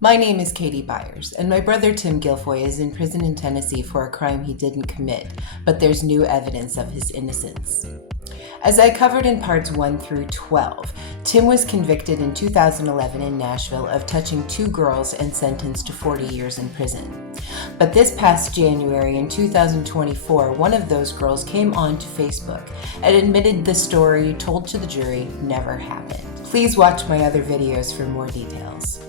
My name is Katie Byers, and my brother Tim Guilfoy is in prison in Tennessee for a crime he didn't commit, but there's new evidence of his innocence. As I covered in parts 1 through 12, Tim was convicted in 2011 in Nashville of touching 2 girls and sentenced to 40 years in prison. But this past January in 2024, one of those girls came onto Facebook and admitted the story told to the jury never happened. Please watch my other videos for more details.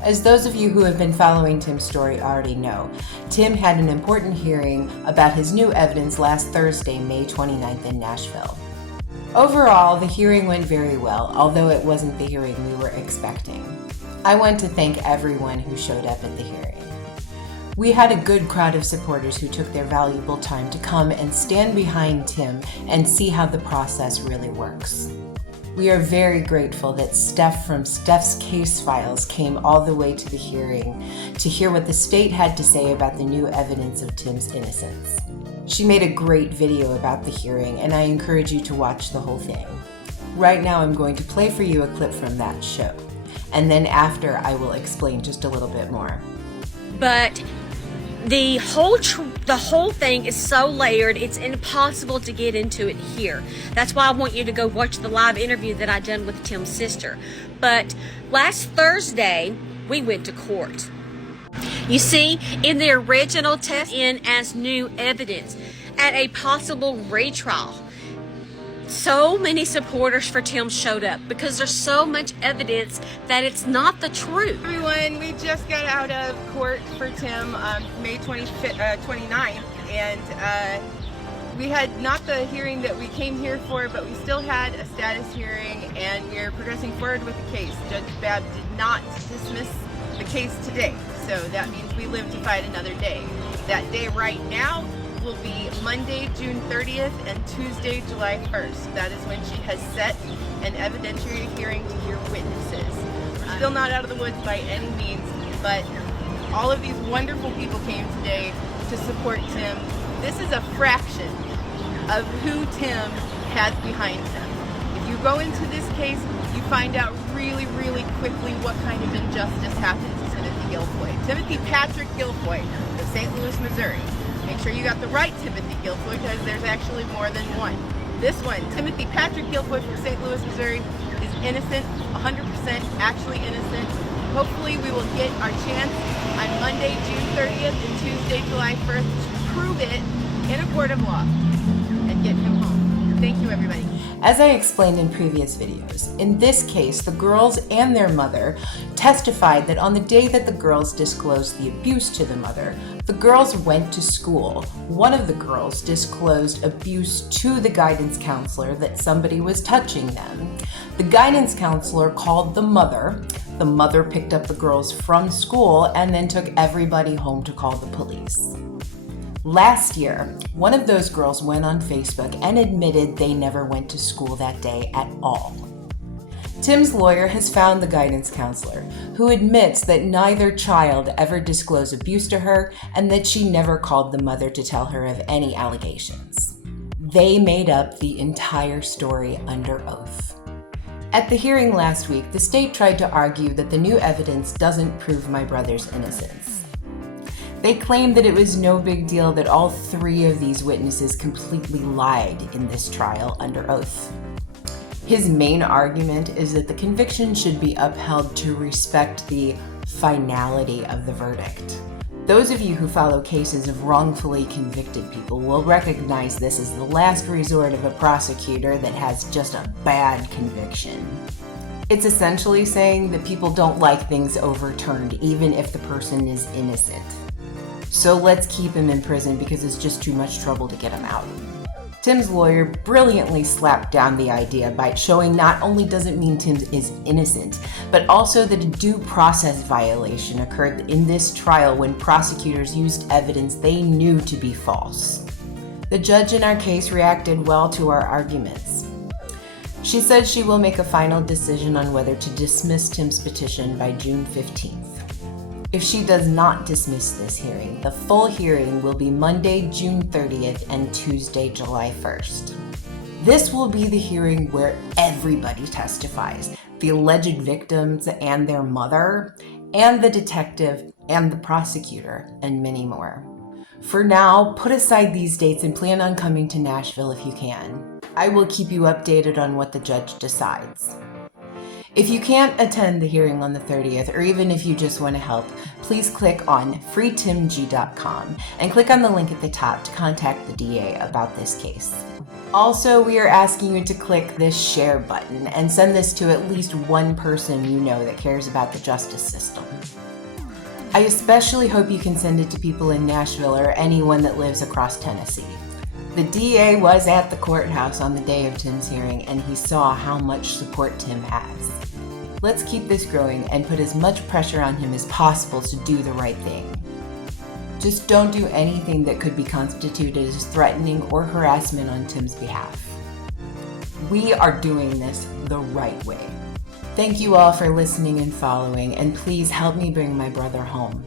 As those of you who have been following Tim's story already know, Tim had an important hearing about his new evidence last Thursday, May 29th in Nashville. Overall, the hearing went very well, although it wasn't the hearing we were expecting. I want to thank everyone who showed up at the hearing. We had a good crowd of supporters who took their valuable time to come and stand behind Tim and see how the process really works. We are very grateful that Steph from Steph's Case Files came all the way to the hearing to hear what the state had to say about the new evidence of Tim's innocence. She made a great video about the hearing, and I encourage you to watch the whole thing. Right now I'm going to play for you a clip from that show, and then after I will explain just a little bit more. But the whole thing is so layered, it's impossible to get into it here. That's why I want you to go watch the live interview that I done with Tim's sister. But last Thursday, we went to court. You see, in the original test in as new evidence at a possible retrial, so many supporters for Tim showed up because there's so much evidence that it's not the truth. Everyone, we just got out of court for Tim May 29th, and we had not the hearing that we came here for, but we still had a status hearing, and we're progressing forward with the case. Judge Babb did not dismiss the case today, so that means we live to fight another day. That day right now will be Monday, June 30th and Tuesday, July 1st. That is when she has set an evidentiary hearing to hear witnesses. We're still not out of the woods by any means, but all of these wonderful people came today to support Tim. This is a fraction of who Tim has behind him. If you go into this case, you find out really, really quickly what kind of injustice happened to Timothy Guilfoy. Timothy Patrick Guilfoy of St. Louis, Missouri. Make sure you got the right Timothy Guilfoy, because there's actually more than one. This one, Timothy Patrick Guilfoy from St. Louis, Missouri, is innocent, 100% actually innocent. Hopefully we will get our chance on Monday, June 30th and Tuesday, July 1st to prove it in a court of law and get him home. Thank you, everybody. As I explained in previous videos, in this case, the girls and their mother testified that on the day that the girls disclosed the abuse to the mother, the girls went to school. One of the girls disclosed abuse to the guidance counselor that somebody was touching them. The guidance counselor called the mother. The mother picked up the girls from school and then took everybody home to call the police. Last year, one of those girls went on Facebook and admitted they never went to school that day at all. Tim's lawyer has found the guidance counselor, who admits that neither child ever disclosed abuse to her and that she never called the mother to tell her of any allegations. They made up the entire story under oath. At the hearing last week, the state tried to argue that the new evidence doesn't prove my brother's innocence. They claimed that it was no big deal that all 3 of these witnesses completely lied in this trial under oath. His main argument is that the conviction should be upheld to respect the finality of the verdict. Those of you who follow cases of wrongfully convicted people will recognize this as the last resort of a prosecutor that has just a bad conviction. It's essentially saying that people don't like things overturned even if the person is innocent. So let's keep him in prison because it's just too much trouble to get him out. Tim's lawyer brilliantly slapped down the idea by showing not only does it mean Tim is innocent, but also that a due process violation occurred in this trial when prosecutors used evidence they knew to be false. The judge in our case reacted well to our arguments. She said she will make a final decision on whether to dismiss Tim's petition by June 15th. If she does not dismiss this hearing, the full hearing will be Monday, June 30th and Tuesday, July 1st. This will be the hearing where everybody testifies, the alleged victims and their mother, and the detective and the prosecutor, and many more. For now, put aside these dates and plan on coming to Nashville if you can. I will keep you updated on what the judge decides. If you can't attend the hearing on the 30th, or even if you just want to help, please click on freetimg.com and click on the link at the top to contact the DA about this case. Also, we are asking you to click this share button and send this to at least one person you know that cares about the justice system. I especially hope you can send it to people in Nashville or anyone that lives across Tennessee. The DA was at the courthouse on the day of Tim's hearing, and he saw how much support Tim has. Let's keep this growing and put as much pressure on him as possible to do the right thing. Just don't do anything that could be constituted as threatening or harassment on Tim's behalf. We are doing this the right way. Thank you all for listening and following, and please help me bring my brother home.